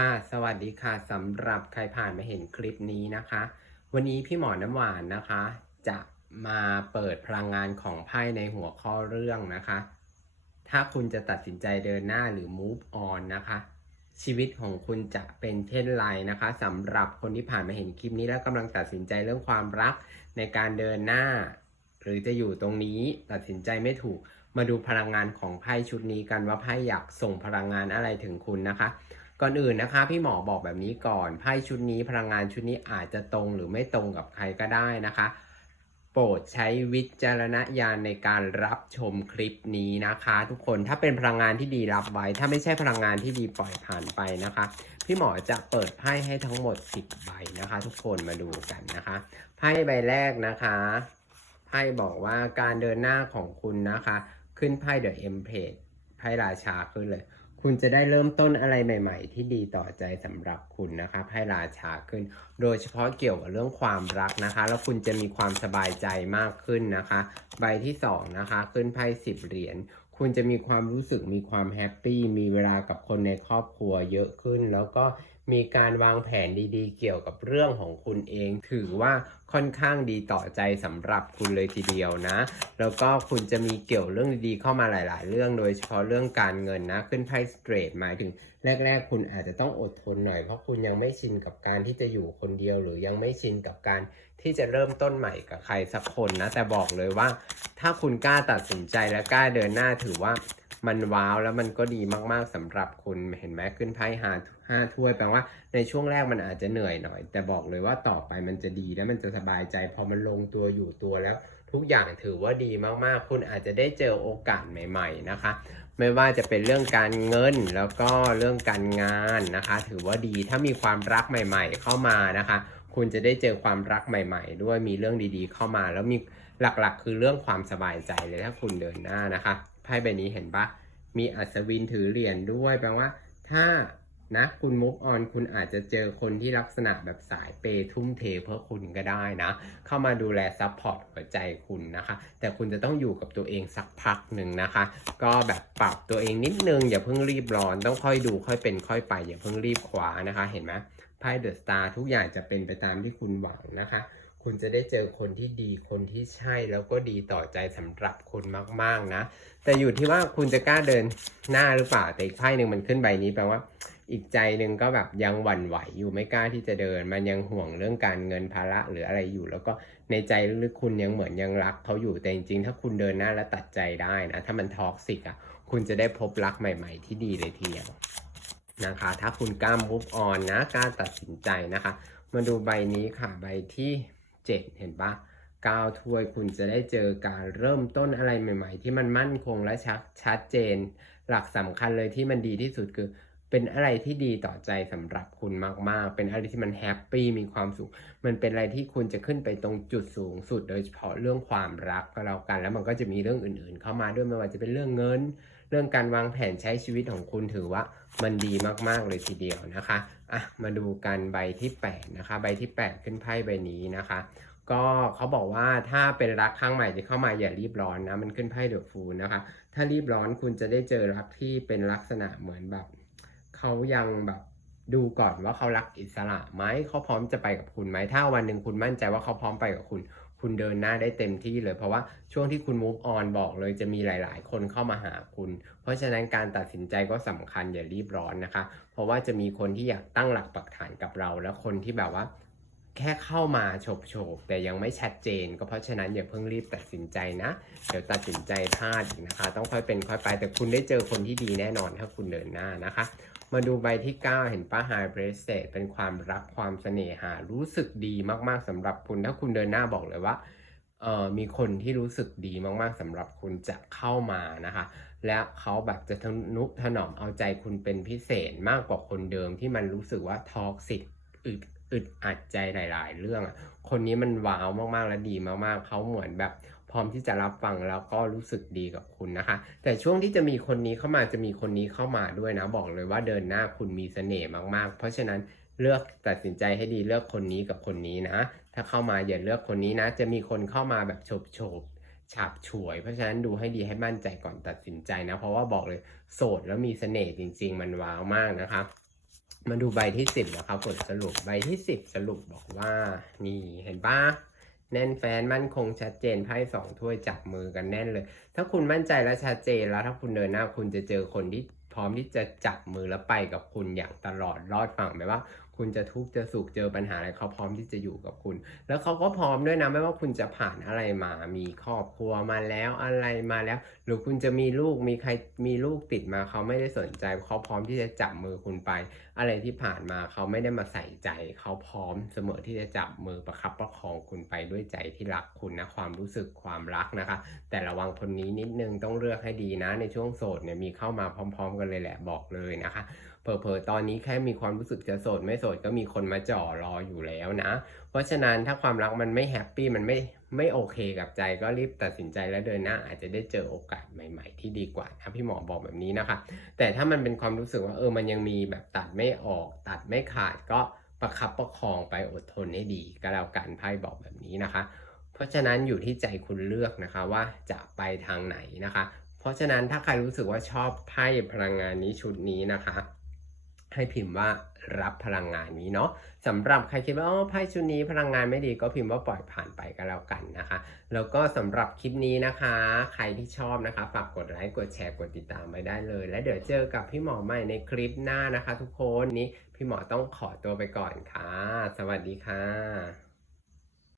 ค่ะ สวัสดีค่ะสำหรับใครผ่านมาเห็นคลิปนี้นะคะ วันนี้พี่หมอน้ำหวานนะคะ จะมาเปิดพลังงานของไพ่ในหัวข้อเรื่องนะคะ ถ้าคุณจะตัดสินใจเดินหน้าหรือ move on นะคะ ชีวิตของคุณจะเป็นเช่นไรนะคะสำหรับคนที่ผ่านมาเห็นคลิปนี้แล้วกำลังตัดสินใจเรื่องความรักในการเดินหน้า หรือจะอยู่ตรงนี้ตัดสินใจไม่ถูก มาดูพลังงานของไพ่ชุดนี้กันว่าไพ่อยากส่งพลังงานอะไรถึงคุณนะคะ ก่อนอื่นนะคะ พี่หมอบอกแบบนี้ก่อนไพ่ชุดนี้พลังงานชุดนี้อาจจะตรงหรือไม่ตรงกับใครก็ได้นะคะ โปรดใช้วิจารณญาณในการรับชมคลิปนี้นะคะ ทุกคนถ้าเป็นพลังงานที่ดีรับไว้ ถ้าไม่ใช่พลังงานที่ดีปล่อยผ่านไปนะคะ พี่หมอจะเปิดไพ่ให้ทั้งหมด 10 ใบนะคะ ทุกคนมาดูกันนะคะไพ่ใบแรกนะคะไพ่บอกว่าการเดินหน้าของคุณนะคะ ขึ้นไพ่เดอะเอ็มเพจไพ่ราชาขึ้นเลย คุณจะได้เริ่มต้นอะไรใหม่ ๆ ที่ดีต่อใจสำหรับคุณนะคะให้ราชาขึ้น โดยเฉพาะเกี่ยวกับเรื่องความรักนะคะ แล้วคุณจะมีความสบายใจมากขึ้นนะคะ ใบที่สองนะคะ ขึ้นไพ่สิบเหรียญคุณจะมีความรู้สึกมีความแฮปปี้มีเวลากับคนในครอบครัวเยอะขึ้น แล้วก็ มีการวางแผนดีๆ เกี่ยวกับเรื่องของคุณเอง ถือว่าค่อนข้างดีต่อใจสำหรับคุณเลยทีเดียวนะ แล้วก็คุณจะมีเกี่ยวเรื่องดีๆเข้ามาหลาย ๆ เรื่องโดยเฉพาะเรื่องการเงินนะ ขึ้นไพ่สเตรทหมายถึงแรก ๆ คุณอาจจะต้องอดทนหน่อยเพราะคุณยังไม่ชินกับการที่จะอยู่คนเดียว หรือยังไม่ชินกับการที่จะเริ่มต้นใหม่กับใครสักคนนะ แต่บอกเลยว่า ถ้าคุณกล้าตัดสินใจและกล้าเดินหน้าถือว่า มันว้าวแล้วมันก็ดีมากๆสำหรับคุณเห็นไหมขึ้นไพ่ห้าห้าถ้วยแปลว่าในช่วงแรกมันอาจจะเหนื่อยหน่อย แต่บอกเลยว่าต่อไปมันจะดีและมันจะสบายใจ พอมันลงตัวอยู่ตัวแล้ว ทุกอย่างถือว่าดีมากๆ คุณอาจจะได้เจอโอกาสใหม่ ๆนะคะ ไม่ว่าจะเป็นเรื่องการเงินแล้วก็เรื่องการงานนะคะ ถือว่าดีถ้ามีความรักใหม่ ๆ เข้ามานะคะ คุณจะได้เจอความรักใหม่ ๆ ด้วยมีเรื่องดีๆ เข้ามาแล้วมีหลักๆ คือเรื่องความสบายใจเลยถ้าคุณเดินหน้านะคะ ไพ่ใบนี้เห็นปะมีอัศวินถือเหรียญด้วยแปลว่า ถ้านะคุณมุกออนคุณอาจจะเจอคนที่ลักษณะแบบสายเปย์ทุ่มเทเพื่อคุณก็ได้นะ เข้ามาดูแลซัพพอร์ตหัวใจคุณนะคะ แต่คุณจะต้องอยู่กับตัวเองสักพักหนึ่งนะคะ ก็แบบปรับตัวเองนิดนึง อย่าเพิ่งรีบร้อนต้องค่อยดูค่อยเป็นค่อยไป อย่าเพิ่งรีบคว้านะคะ เห็นไหมไพ่เดอะสตาร์ทุกอย่างจะเป็นไปตามที่คุณหวังนะคะ คุณจะได้เจอคนที่ดีคนที่ใช่แล้วก็ดีต่อใจสำหรับคุณมากๆนะ แต่อยู่ที่ว่าคุณจะกล้าเดินหน้าหรือเปล่าแต่อีกไพ่หนึ่งมันขึ้นใบนี้แปลว่า อีกใจหนึ่งก็แบบยังหวั่นไหวอยู่ไม่กล้าที่จะเดิน มันยังห่วงเรื่องการเงินภาระหรืออะไรอยู่ แล้วก็ในใจลึกๆคุณยังเหมือนยังรักเขาอยู่แต่จริงๆ ถ้าคุณเดินหน้าและตัดใจได้นะถ้ามันท็อกซิกอะคุณจะได้พบรักใหม่ ๆ ที่ดีเลยทีเดียวนะคะ ถ้าคุณกล้า move on นะกล้าตัดสินใจนะคะ มาดูใบนี้ค่ะใบที่ 7 เห็นปะก้าวถ้วยคุณจะได้เจอการเริ่มต้นอะไรใหม่ ๆ ที่มันมั่นคงและชัดชัดเจน หลักสำคัญเลยที่มันดีที่สุดคือเป็นอะไรที่ดีต่อใจสำหรับคุณมาก ๆ เป็นอะไรที่มันแฮปปี้มีความสุข มันเป็นอะไรที่คุณจะขึ้นไปตรงจุดสูงสุด โดยเฉพาะเรื่องความรักก็แล้วกัน แล้วมันก็จะมีเรื่องอื่น ๆ เข้ามาด้วยไม่ว่าจะเป็นเรื่องเงิน รื่องการวางแผนใช้ชีวิตของคุณถือว่ามันดีมากๆเลยทีเดียวนะคะอะมาดูกันใบที่8นะคะใบที่ 8 ขึ้นไพ่ใบนี้นะคะ ก็เขาบอกว่าถ้าเป็นรักครั้งใหม่ที่เข้ามาอย่ารีบร้อนนะมันขึ้นไพ่เดือะฟูนะคะ ถ้ารีบร้อนคุณจะได้เจอรักที่เป็นลักษณะเหมือนแบบเขายังแบบดูก่อนว่าเขารักอิสระไหมเขาพร้อมจะไปกับคุณไหมถ้าวันหนึ่งคุณมั่นใจว่าเขาพร้อมไปกับคุณ คุณเดินหน้าได้เต็มที่เลย เพราะว่าช่วงที่คุณ move on บอกเลยจะมีหลาย ๆ คนเข้ามาหาคุณ เพราะฉะนั้นการตัดสินใจก็สำคัญอย่ารีบร้อนนะคะ เพราะว่าจะมีคนที่อยากตั้งหลักปักฐานกับเรา แล้วคนที่แบบว่าแค่เข้ามาโฉบโฉบๆแต่ยังไม่ชัดเจน ก็เพราะฉะนั้นอย่าเพิ่งรีบตัดสินใจนะ เดี๋ยวตัดสินใจพลาดอีกนะคะ ต้องค่อยเป็นค่อยไปแต่คุณได้เจอคนที่ดีแน่นอนถ้าคุณเดินหน้านะคะ มาดูใบที่ 9 เห็นป้าไฮเบรสเซตเป็นความรักความเสน่หา รู้สึกดีมากๆสำหรับคุณ ถ้าคุณเดินหน้าบอกเลยว่าเอ่อมีคนที่รู้สึกดีมากๆสำหรับคุณจะเข้ามานะคะ และเขาแบบจะทนุถนอมเอาใจคุณเป็นพิเศษมากกว่าคนเดิมที่มันรู้สึกว่าท็อกซิกอึดอึดอัดใจหลาย ๆ เรื่อง คนนี้มันว้าวมากๆและดีมากๆเขาเหมือนแบบ ร้อมที่จะรับฟังแล้วก็รู้สึกดีกับคุณนะคะ แต่ช่วงที่จะมีคนนี้เข้ามาจะมีคนนี้เข้ามาด้วยนะ บอกเลยว่าเดินหน้าคุณมีเสน่ห์มากๆ เพราะฉะนั้นเลือกตัดสินใจให้ดีเลือกคนนี้กับคนนี้นะ ถ้าเข้ามาอย่าเลือกคนนี้นะ จะมีคนเข้ามาแบบโฉบโฉบฉาบฉวย เพราะฉะนั้นดูให้ดีให้มั่นใจก่อนตัดสินใจนะ เพราะว่าบอกเลยโสดแล้วมีเสน่ห์จริง ๆ มันว้าวมากนะครับมาดูใบที่สิบนะครับผลสรุปใบที่สิบสรุปบอกว่านี่เห็นปะ แน่นแฟนมั่นคงชัดเจนไพ่สองถ้วยจับมือกันแน่นเลย ถ้าคุณมั่นใจและชัดเจนแล้วถ้าคุณเดินหน้าคุณจะเจอคนที่พร้อมที่จะจับมือแล้วไปกับคุณอย่างตลอดรอดฝั่งไม่ว่า คุณจะทุกข์จะสุขเจอปัญหาอะไรเขาพร้อมที่จะอยู่กับคุณ แล้วเขาก็พร้อมด้วยนะไม่ว่าคุณจะผ่านอะไรมา มีครอบครัวมาแล้วอะไรมาแล้ว หรือคุณจะมีลูกมีใครมีลูกติดมาเขาไม่ได้สนใจเขาพร้อมที่จะจับมือคุณไป อะไรที่ผ่านมาเขาไม่ได้มาใส่ใจ เขาพร้อมเสมอที่จะจับมือประคับประคองคุณไปด้วยใจที่รักคุณนะความรู้สึกความรักนะคะ แต่ระวังคนนี้นิดนึงต้องเลือกให้ดีนะ ในช่วงโสดเนี่ยมีเข้ามาพร้อม ๆ กันเลยแหละบอกเลยนะคะ เผลอๆตอนนี้แค่มีความรู้สึกจะโสดไม่โสดก็มีคนมาจ่อรออยู่แล้วนะ เพราะฉะนั้นถ้าความรักมันไม่แฮปปี้มันไม่ไม่โอเคกับใจก็รีบตัดสินใจและเดินหน้าอาจจะได้เจอโอกาสใหม่ ๆ ที่ดีกว่านะพี่หมอบอกแบบนี้นะคะแต่ถ้ามันเป็นความรู้สึกว่าเออมันยังมีแบบตัดไม่ออก ตัดไม่ขาดก็ประคับประคองไปอดทนให้ดีก็แล้วกันไพ่บอกแบบนี้นะคะ เพราะฉะนั้นอยู่ที่ใจคุณเลือกนะคะว่าจะไปทางไหนนะคะ เพราะฉะนั้นถ้าใครรู้สึกว่าชอบไพ่พลังงานนี้ชุดนี้นะคะ ให้พิมพ์ว่ารับพลังงานนี้เนาะสำหรับใครคิดว่าอ๋อไพ่ชุดนี้พลังงานไม่ดีก็พิมพ์ว่าปล่อยผ่านไปก็แล้วกันนะคะ แล้วก็สำหรับคลิปนี้นะคะ ใครที่ชอบนะคะฝากกดไลค์กดแชร์กดติดตามไปได้เลย และเดี๋ยวเจอกับพี่หมอใหม่ในคลิปหน้านะคะ ทุกคนนี้พี่หมอต้องขอตัวไปก่อนค่ะ สวัสดีค่ะ